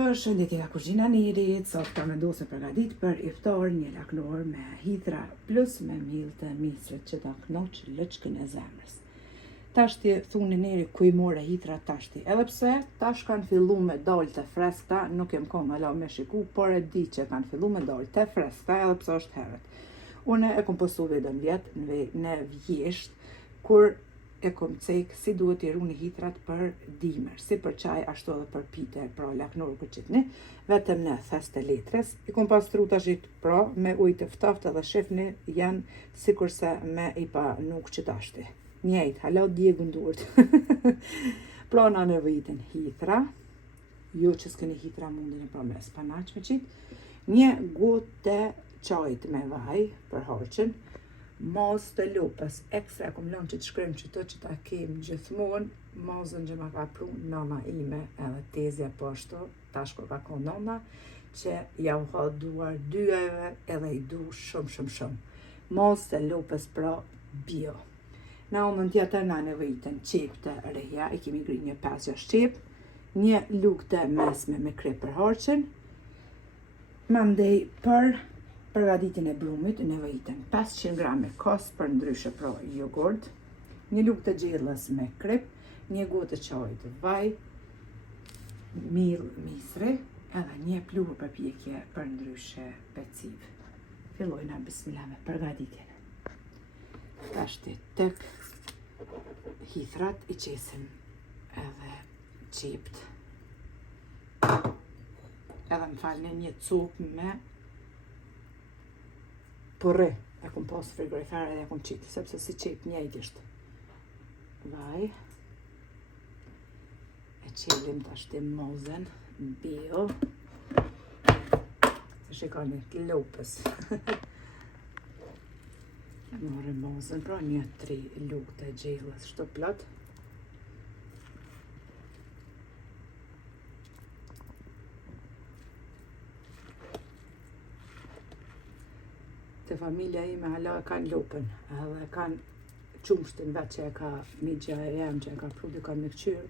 Përshëndetje nga kuzhina Nirit, sot kam vendosur me përgatit për iftar një laknor me hithra plus me miell të misrit që ta knoq lëçkën e zemrës. Tashti thunë Neri ku i more hithra tashti, edhe pse tash kanë filluar me dalë të freskta, nuk jem kohë ala me shiku, por e di që kanë filluar me dalë të freskta edhe pse është herët. Unë e kom postu vetëm në vjesht, kur e kom cek si duhet i runi hithrat për dimër, si për çaj ashtu edhe për pite, pra laknor ku qitni, vetëm në thes të letrës. I kom pastru tashit pra me ujë të ftoftë edhe shifni janë sikurse me i pa nuk që tashti. Njejt, hala djegu ndurt. Pra na nevojitin hithra, jo që s'keni hithra mundin pra me spanaq me qit, një gotë të çajit me vaj për harqen, maz të lopës, ekstra kom lënë që të shkrem që të që ta kem gjithmonë, mazën që ma ka pru nana ime edhe tezja poshto, tash kur ka kon nana, që ja u ha duar dyjeve edhe i du shumë. Maz të lopës pra bio. Na onën tjetër na nevojitën qep të reja, i kemi gri një 5-6 qep, një lugë të mesme me krep për harqen, mandej për përgatitin e brumit nevojitën 500 grame kos për ndryshe pra jogurt, një lugë të gjellës me krep, një gotë të çajit vaj, miell misri, edhe një pluhur përpjekje për ndryshe peciv. Fillojna bismillah me përgatitjen. Tashti tek hithrat i qesim edhe qept. Edhe më falni një copë me porre, e kom pas frigorifer edhe e kom qitë, sepse si qep njejt ishtë. Vaj, e qelim tashti mozen, bio, shikoni, lopës. Marë mozen, pra një 3 lugë të gjellës, shto plot. Të familja ime hala kanë lopën, edhe kanë qumshtin vetë që e ka migja e jem që e ka pru kanë me këqyrë,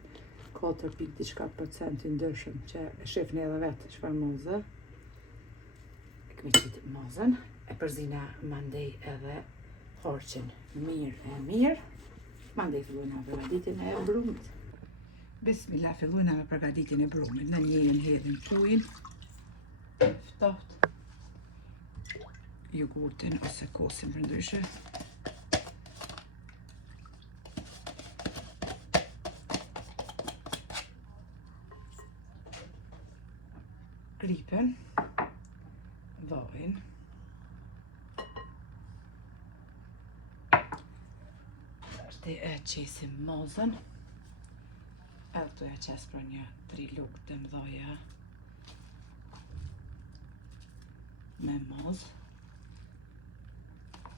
4% ndryshëm që e shifni edhe vetë çfarë moze. E këmi qitë mozen, e përzina mandej edhe harqen mirë, mandej fillojna me përgatitin e brumit. Bismillah, fillojna me përgatitin e brumit, në njërin hedhin ujin, ftoft, jogurtin ose kosin për ndryshe. Kripen, vajin, të e qesim mazën, edhe të e qes për një 3 lugë të mdhaja me mazë,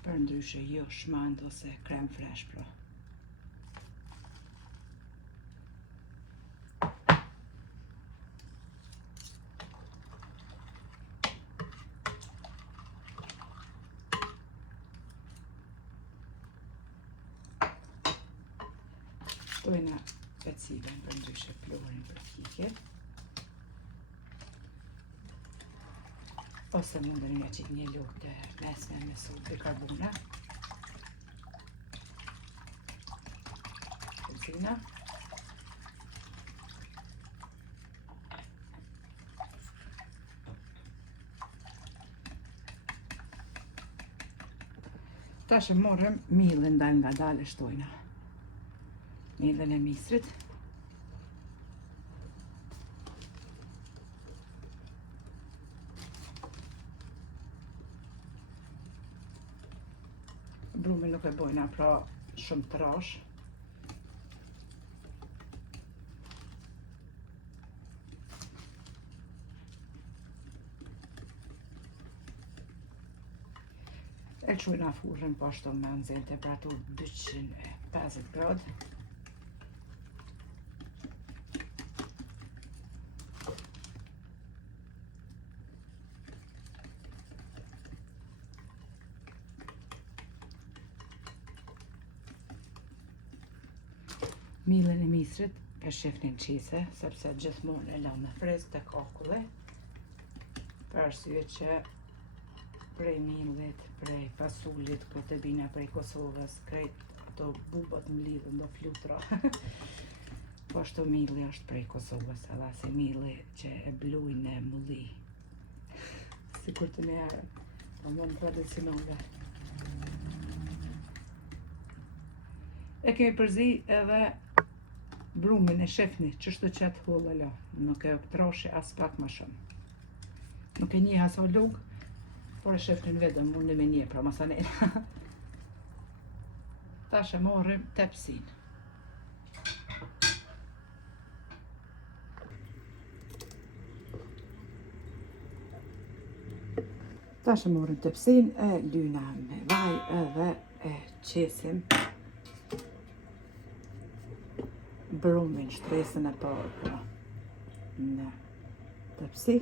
për ndryshe jo shmand ose krem fresh pra. Shtojna peciven për ndryshe pluhurin për kike. Ose mundën nga qitë një lugë të mesme me sodë bikarbone. Benzina. Tash e morëm miellin dal nga dal e shtojna. Miellin e misrit. Brumin nuk e bojna pra shumë të rash. E qujna furrën pashto me nxenë temperaturë 250 gradë. Miellin e misrit e shifnin qise, sepse gjithmonë e la me frezë tek okulli, për arsye që prej millit, prej fasulit, këtë e bina prej Kosovës, krejt ato bubat mlidhen do flutra. Po ashtu milli është prej Kosovës, edhe si milli që e blujnë e mulli. Sikur të ne herën, po mënë tradicionale. E kemi përzi edhe brumin e shefni, qështu që të hullë lo, nuk e troshe as pak ma shumë. Nuk e një aso lugë, por e shefnin vetëm, unë me një, pra masanin. Tash e morrim tepsin. Tash e morrim tepsin, e lyna me vaj edhe e qesim brumin, shtresën e parë, pra, në tepsi.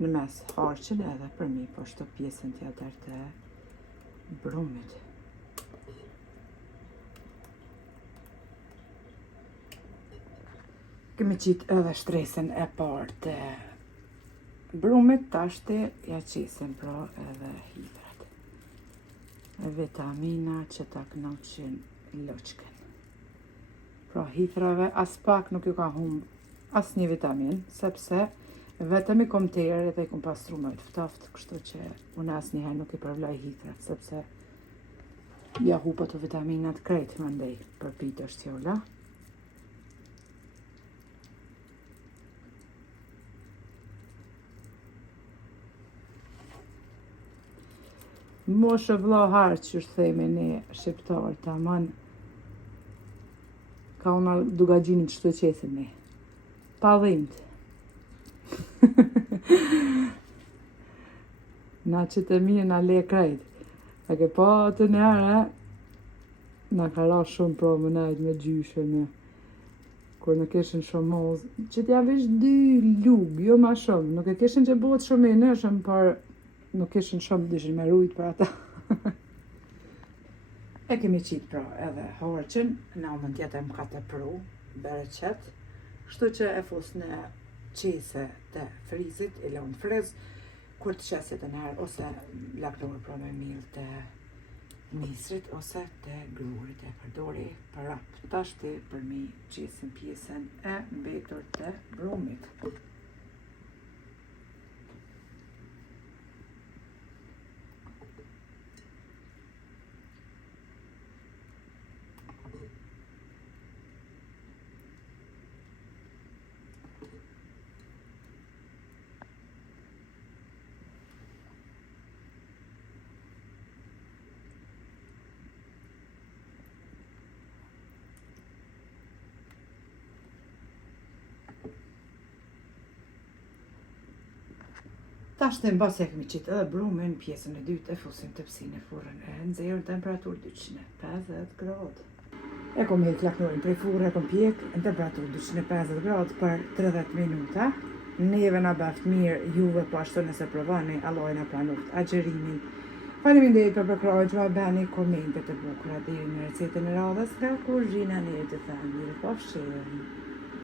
Në mes harqin edhe për mi, po shto pjesën tjetër të brumit. Kemi qitë edhe shtresën e parë të brumit, tashti ja qisim pra edhe hidrat. Vitamina që ta knoqin loqken. Pra hidrave as pak nuk ju ka humbë as një vitamin, sepse vetëm i kom terë dhe i kom pastru me të ftoftë, kështu që unë as njëherë nuk i përvloj hidrat, sepse ja hupa të vitaminat krejt më ndej për pitë është jolla. Moshë vlla harë që është themi ne shqiptarë, taman ka una duga gjinin që të qesim ne. Pa dhimt. Na që të mirë na le krejt. E ke pa të njëre, na ka ra shumë pro më nejt me gjyshe me. Kur nuk ishin shumë mozë, që t'ja vish 2 lugë, jo ma shumë. Nuk e kishin që bëhet shumë i nëshëm, por nuk ishin shumë dishin me rujt për ata. E kemi qitë pra edhe harqin, na më tjetë më ka të pru, bereqet, kështu që e fus në qese të frizit, e lanë friz, kur të qesit e nërë, ose laknur pra me milë të misrit, ose të grurit e përdori për rap. Tashti për mi qesin pjesën e mbetur të brumit. Tashti në basi e kemi qitë edhe brumin, pjesën e dytë e fusim tepsin e furrën e nxehur në temperaturë 250 gradë. E kom hek laknurin prej furrë, e kom pjek në temperaturë 250 gradë për 30 minuta. Neve na baft mirë, juve po ashtu nëse provani, Allojna pranuft agjerimin. Faleminderit për përkrahje, bëni komente të bukura deri në recetën e radhës nga kuzhina e të familjes. Po fshirë.